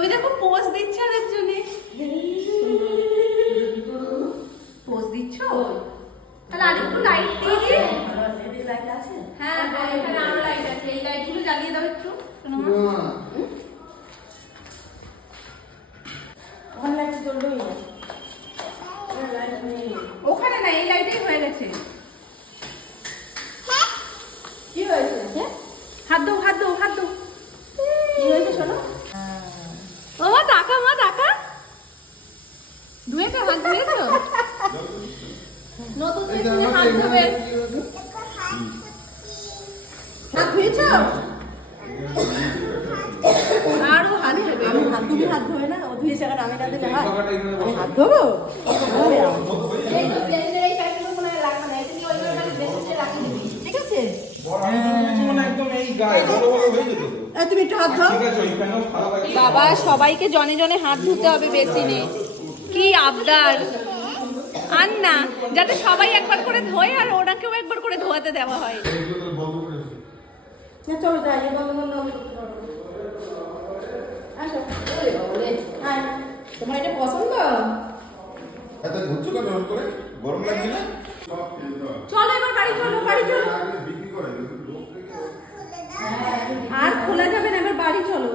ওই দেখো পোজ দিচ্ছে আর একজনে। পোজ দিচ্ছ? তাহলে আরেকটু লাইট দিয়ে দিয়ে। হ্যাঁ হ্যাঁ, এখানে আরো লাইট আছে, এই লাইটগুলো জ্বালিয়ে দাও একটু। শোনো মা, ওখানে না, এই লাইটেই হয়ে গেছে। কি হয়েছে? হাত দাও হাত দাও হাত দাও। কি হয়েছে শোনো? ও মা টাকা, মা টাকা ধুয়েছো? হাত ধুয়েছো? নতুন হাত ধুবে। হাত ধুয়েছো? আরো হাত ধুবে। আমি হাত তুমি হাত ধোবে না? ও ধুয়েছে কারণ আমি না দিলে হয়? আমি হাত ধোবো? ঠিক আছে, তুমি একটু হাত ধো। বাবা সবাইকে জনে জনে হাত ধুতে হবে বেসিনে। কি আবদার! আর না, যাতে সবাই একবার করে ধোয় আর ওনাকেও একবার করে ধোয়াতে দেওয়া হয়। চলো যাই, তোমার এটা পছন্দ? গরম লাগছে না? চলো এবার বাড়ি চলো, বাড়ি চলো। আর খোলা যাবে না, এবার বাড়ি চলো।